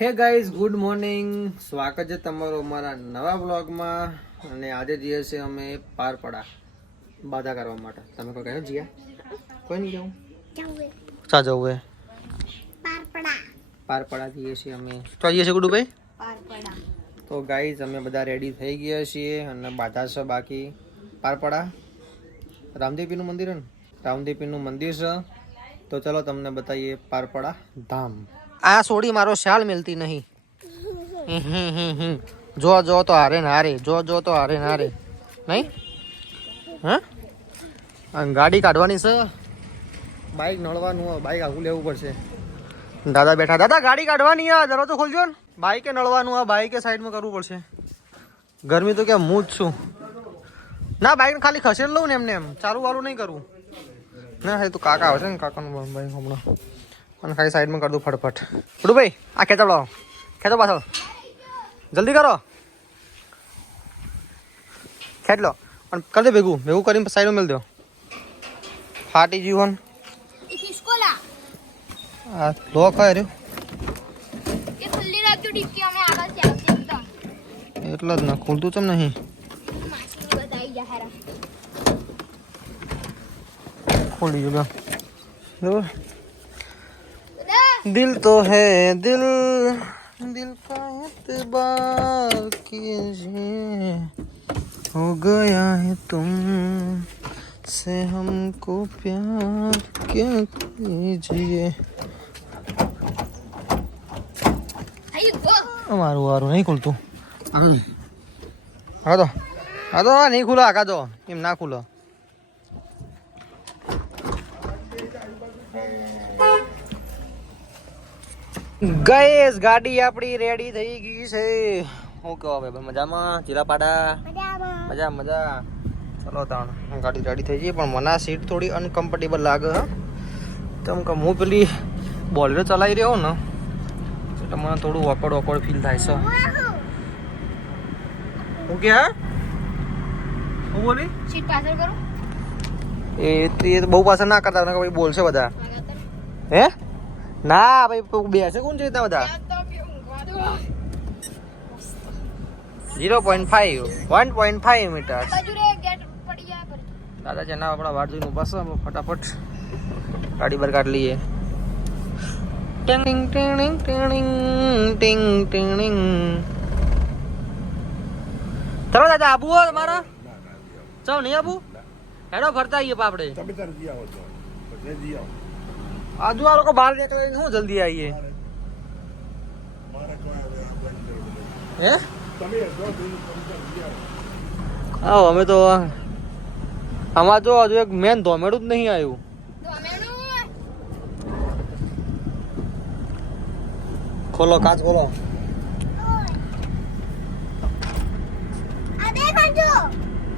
Hey guys good morning. સ્વાગત છે તમારું અમારા નવા બ્લોગમાં અને આજે જઈએ છીએ અમે પારપડા બાધા કરવા માટે. તમે કોઈ કહ્યું જીયા? કોઈ નહીં જવું ચા જવું હે પારપડા જઈએ છીએ અમે. તો જઈએ છીએ ગુડુભાઈ? તો ગાઈઝ અમે બધા રેડી થઈ ગયા છીએ અને બાધા છે બાકી. પારપડા રામદેવીનું મંદિર હે ને? રામદેવપીરનું મંદિર છે. તો ચલો તમને બતાવીએ પારપડા ધામ. આ સોડી મારો શાલ મિલતી નહીં. જો જો તો હારે ને હારે, જો જો તો હારે ને હારે. નહીં? હા? ગાડી કાઢવાની છે. બાઈક નળવાનું બાઈક આખું લેવું પડશે. દાદા બેઠા, દાદા, ગાડી કાઢવાની આ, દરવાજો ખોલજો ને. બાઈકે નળવાનું આ બાઈકે સાઈડમાં કરવું પડશે. ગરમી તો કેમ, હું જ છું. ના બાઈક ખાલી ખસેડ લઉં ને એમને એમ. ચાલુ વાલું નહીં કરવું ના, એ તો કાકા આવશે ને, કાકાનું ભાઈ હમણાં. અને ખાલી સાઈડમાં કરી દઉં ફટફટ ઉડું ભાઈ આ ખેંચો લાવો ખેંચો પાછળ જલ્દી કરો ખેંચ લો અને કરી દે ભેગું ભેગું કરીને સાઈડમાં મેળ દો ફાટી જીવન ખિસકોલા આ લોક હોય રહ્યું એ ખુલ્લી રાખજો ડિક્કી અમે આગળ ચાલશે એકદમ એટલે જ ના ખુલતું ચમ નહીં માછલી બધાઈ જા હારા ખોલી ગયું લો દિલ તો હે દિલ દિલ का एतबार कीजिए हो गया है तुम से हमको प्यार क्या कीजिए આઈ ગો અમારું વારું નહીં ખુલતું હા તો હા તો નહીં ખુલો આકા તો એમ ના ખુલો ગઈસ ગાડી આપણી રેડી થઈ ગઈ છે. હું કહો ભાઈ મજામાં? ચીલાપાડા મજા મજા. ચલો તાણ ગાડી રેડી થઈ ગઈ પણ મને સીટ થોડી અનકમ્ફર્ટેબલ લાગે હા. તેમ કે હું પેલી બોલેરો ચલાવી રહ્યો ને એટલે મને થોડું ઓકડ ઓકડ ફીલ થાય છે. હું કે હા? બોલી? સીટ પાછળ કરો. એ બહુ પાછળ ના કરતા બોલશે બધા. હે? ના, ભાઈ બેસે કોણ રીતના બધા? Zero point five, one point five metre. દાદા છે ના, આપણા વાટ જોઈને ઊભા છે ફટાફટ ગાડી બહાર લઈએ. ટિંગ ટિંગ ટિંગ ટિંગ ટિંગ ચલો, દાદા, આબુ હો તમારા? ચલો, નહીં આબુ? હેડો, ફરતા આવીએ આપણે તમે તારે જી આવો તો જી આવો. આજુ આ લોકો બહાર નીકળે શું જલ્દી આવીએ હે આવો અમે તો આમાં જો હજુ એક મેન ધોમેડું જ નહીં આવ્યું ખોલો કાચ ખોલો આ દેખાડજો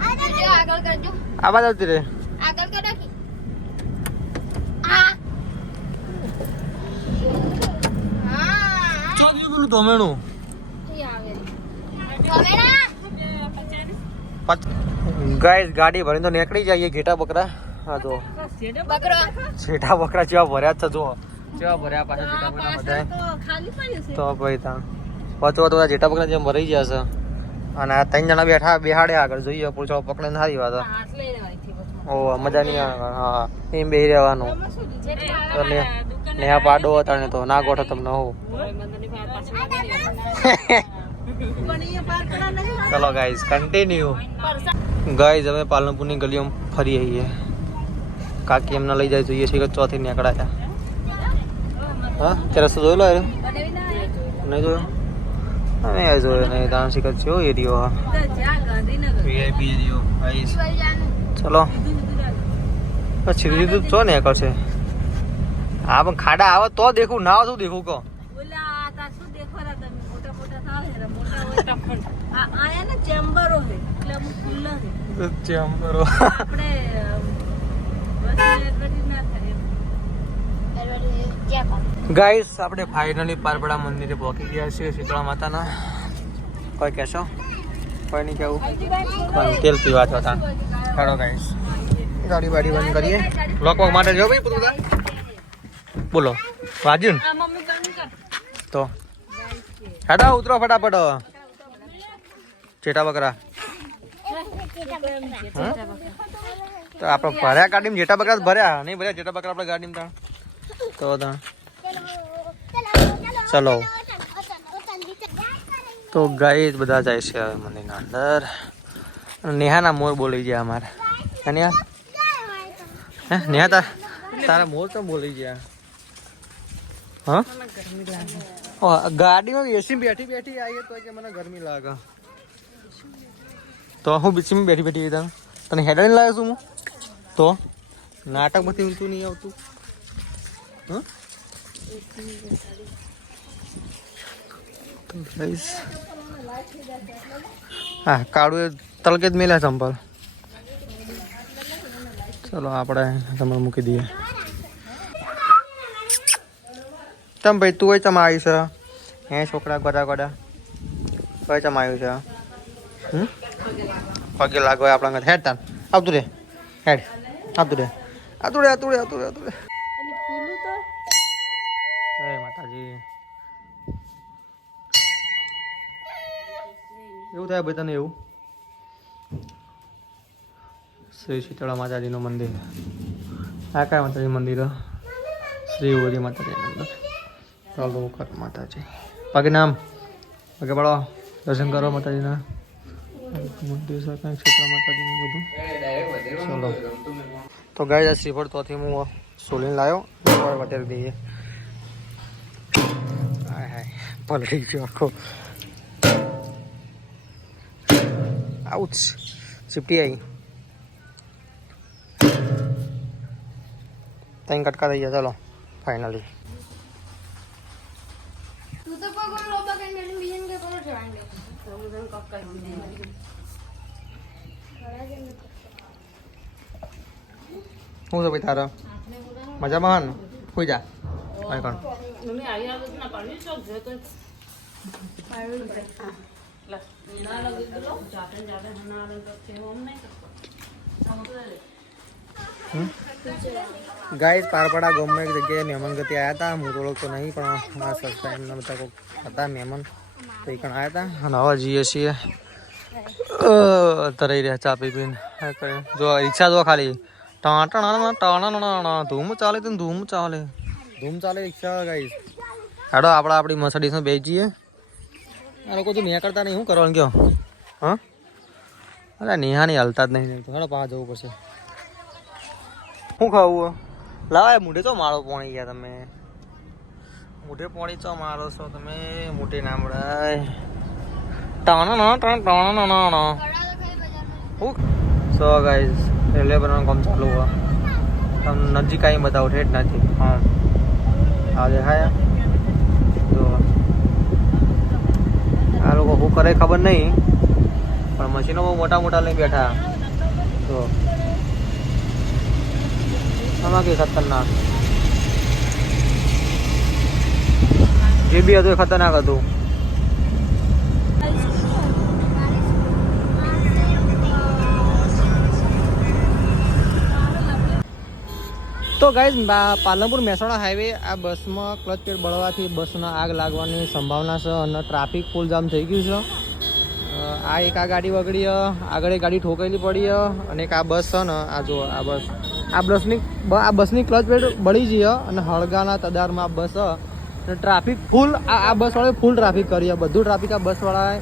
આ દેખાડજો આગળ કરજો આ બાજુ આવતી રે આગળ કરો કી આ હા આવે ટોમેરા ગાઈસ ગાડી ભરીને તો નીકળી જઈએ ઘેટા બકરા. હા જો. જેઠા બકરા જેવા ભર્યા છે જો. જેવા ભર્યા પાછા જેઠા બકરા બધા. તો ભાઈ તા વાતો વાતો બધા જેઠા બકરા જેમ ભરાઈ ગયા છે. અને આ ત્રણ જણા બેઠા બેહાડે આગળ જોઈએ પૂછો પકડે ને સારી વાત ઓ મજા નહીં આવે. હા એમ બેહી રહેવાનું. તો નેહા પાડો હતા ને તો ના ગોઠો તમને હું. ચલો ગાઈઝ કન્ટિન્યુ ગાઈઝ અમે પાલનપુરની ગલીઓમાં ફરી આવીએ કાકી એમને લઈ જાય, જોઈએ છીએ ચોથી નીકળ્યા હા ત્યારે રસ્તો જોયેલો અરે નહીં જોયો? અમે આ જોયો નહીં તાણ શીખર છે એરિયો હા. વીઆઈપી એરિયો આવીશ ચલો. પછી દીધું ચો ને કરશે હા પણ ખાડા આવે તો દેખું ના શું દેખું કહો. ચેમ્બરો છે છે. કરો આપણે બસ એડવર્ટાઈઝ ના થાય એમ. ગાઈસ આપણે ફાઇનલી પારબડા મંદિરે પહોંચી ગયા છીએ શીતળા માતાના. કોઈ કહેશો? કોઈ નહીં કેવું તેલ પીવા છો તા ખરો ગાઈસ ગાડી બાડી બંધ કરીએ. લોક વોક માટે જો ભાઈ પૂરું બોલો. વાજ્યું ને? આ મમ્મી બંધ કર. તો? હેડા ઉતરો ફટાફટ. ચેટા બકરા. હા? તો આપણે ભર્યા ગાડીમાં જેટા બકરા ભર્યા. નહીં ભર્યા જેટા બકરા આપણે ગાડીમાં ત્યાં તો ચલો. તો ગાઈ બધા જાય છે હવે મંદિરના અંદર. નેહાના મોર બોલી ગયા અમારે. હે નેહા? હે નેહા તાર તારા મોર તો બોલી ગયા. હા? ગાડીમાં એસી બેઠી બેઠી આવીએ તો કે મને ગરમી લાગે. તો હું બીચમાં બેઠી બેઠી તને. હેડર લાવ્યો છું હું? તો? નાટક બધી ઊંચું નહીં આવતું? હં? કાળું તલકે જ મેલ્યા ચંપલ ચલો, આપણે તમને મૂકી દઈએ. તમ ભાઈ, તું ચમ આવી છે? હે, છોકરા ગોડા ગોડા? કઈ ચમ આવ્યું છે? પગે લાગો આપણા હેડ તાન, આવતું રે. હેડ આવતું રે આવતું રે. આવતું રે આવતું રે આવતું રે. એવું થાય ભાઈ તને એવું? શ્રી શીતળા માતાજીનું મંદિર. આ કયા માતાજી મંદિર. શ્રી ઓરી માતાજી મંદિર. ચાલો કર માતાજી. બાકી નામ. પગે પડો. દર્શન કરો માતાજીના. મંદિર કંઈક શીતળા માતાજીનું બધું. ચલો. તો ગાય શ્રીફળ તોથી હું સોલીને લાવ્યો વધારી દઈએ. હાય હાય. પલટી ગયો આખો. આઉચ ચીપટી આવી ત્રણ કટકા થઈ ગયા ચાલો ફાઇનલી હું કોઈ કોઈ કઈ છે ભાઈ તારા મજામાં કોઈ જા કોણ ગાઈસ પારપડા ગામમાં એક જગ્યાએ મહેમાન ગતિ આવ્યા હતા. હું તો તો નહીં પણ મારા સસ્તા એમના બધા કોઈક હતા મહેમાન તો એ પણ આવ્યા હતા. અને હવે જઈએ છીએ તરાઈ રહ્યા ચા પી પીને. જો રિક્ષા જો ખાલી. ટાણા ટાણા ધૂમ ચાલે તો ધૂમ ચાલે. ધૂમ ચાલે રિક્ષા ગાઈસ. હેડો આપણે આપણી મસડીસમાં બેસી જઈએ આ લોકો તો કરતા નહીં. શું કરવાનું કયો હા? અરે નેહાની હાલતા જ નહીં. તો હેડો જવું પડશે. શું ખાવું લાવા મૂઢે તો મારો પોણી ગયા તમે. મૂઢે પોણી ચો મારો છો તમે? મોટી ના મળાય ટાણા ટાણા ટાણા ના ના. હું? સો ગાઈઝ રેલવે બનાવવાનું કામ ચાલુ હોય નજીક આવી બતાવો, ઠેઠ નથી. હા. આ દેખાય જો આ લોકો શું કરે ખબર નહીં. પણ મશીનો બહુ મોટા મોટા લઈ બેઠા. તો આમાં કઈ ખતરનાક? જે બી હતું એ ખતરનાક હતું. તો ગાઈઝ પાલનપુર મહેસાણા હાઈવે આ બસમાં ક્લચ પેડ બળવાથી બસના આગ લાગવાની સંભાવના છે અને ટ્રાફિક ફૂલ જામ થઈ ગયું છે. આ એક આ ગાડી વગડી આગળ એક ગાડી ઠોકાયેલી પડી અને એક આ બસ છે ને, આ જો આ બસ. આ બસની આ બસની ક્લચ પેડ બળી ગઈ અને હળગાના તદારમાં આ બસ અને ટ્રાફિક ફૂલ આ બસવાળાએ ફૂલ ટ્રાફિક કરી બધું ટ્રાફિક આ બસવાળાએ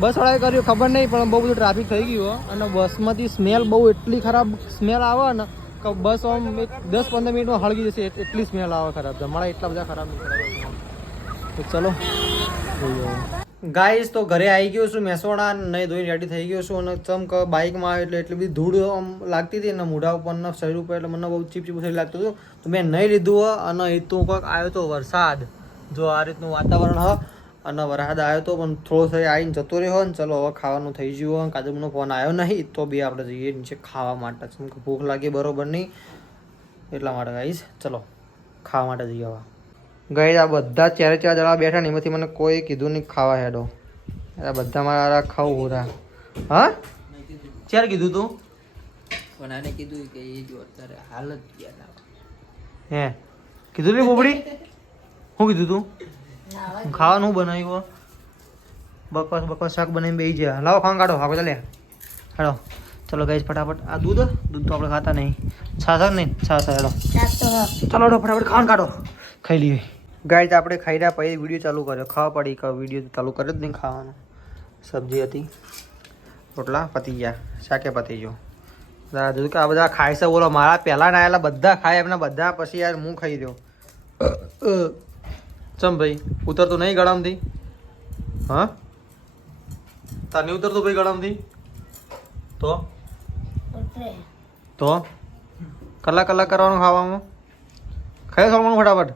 બસવાળાએ કર્યું, ખબર નહીં, પણ બહુ બધું ટ્રાફિક થઈ ગયું અને બસમાંથી સ્મેલ બહુ એટલી ખરાબ સ્મેલ આવે ને બસ આમ દસ પંદર મિનિટમાં હળગી જશે. એટ- એટલી સ્મેલ આવે ખરાબ. તમારા એટલા બધા ખરાબ નીકળે ચલો. ગાઈસ તો ઘરે આવી ગયો છું, મહેસાણા નહીં ધોઈને રેડી થઈ ગયો છું અને ચમક બાઇકમાં આવે એટલે એટલી બધી ધૂળ આમ લાગતી હતી અને મોઢા ઉપર શરીર ઉપર એટલે મને બહુ ચીપ ચીપ શરીર લાગતું હતું. તો મેં નહીં લીધું અને એ તો કંઈક આવ્યો તો વરસાદ. જો આ રીતનું વાતાવરણ હ. અને વરસાદ આવ્યો તો પણ થોડો થઈ આવીને જતો રહ્યો ને ચલો હવે ખાવાનું થઈ ગયું હોય કાજુનો ફોન આવ્યો નહીં તો બી આપણે જઈએ નીચે ખાવા માટે. કેમ કે ભૂખ લાગી બરોબર નહીં એટલા માટે ગાઈશ ચલો ખાવા માટે જઈએ હવે. ગઈ આ બધા ચારે ચાર જણા બેઠા ને એમાંથી મને કોઈ કીધું નહીં ખાવા હેડો. આ બધા મારા ખાવું હોરા હા? ચાર કીધું તું? પણ આને કીધું કે એ જો અત્યારે હાલત ગયા હે? કીધું નહીં બોબડી? શું કીધું તું? ખાવાનું. બનાવ્યું? બકવાસ બકવાસ શાક બનાવીને બેસી જાય લાવો ખાવાનું કાઢો. આગળ ચાલે હેડો ચલો ગઈ ફટાફટ. આ દૂધ દૂધ તો આપણે ખાતા નહીં. છાશ નહીં છાશ હેડો ચાલો હેડો ફટાફટ ખાવાનું કાઢો. ખાઈ લઈએ. ગાય આપણે ખાઈ રહ્યા પછી વીડિયો ચાલુ કર્યો. ખાવા પડી વીડિયો ચાલુ કર્યો જ નહીં ખાવાનો. સબ્જી હતી. રોટલા પતી ગયા શાકે પતી ગયો બધા જોયું કે આ બધા ખાય છે બોલો મારા પહેલાં ના આવેલા બધા ખાય એમના બધા પછી યાર હું ખાઈ રહ્યો. ચમ ભાઈ ઉતરતું નહીં ગળામથી? હા? તાર નહીં ઉતરતું ભાઈ ગળામથી? તો? તો? કલાક કલાક કરવાનું ખાવામાં? ખાઈ ખાવાનું ફટાફટ?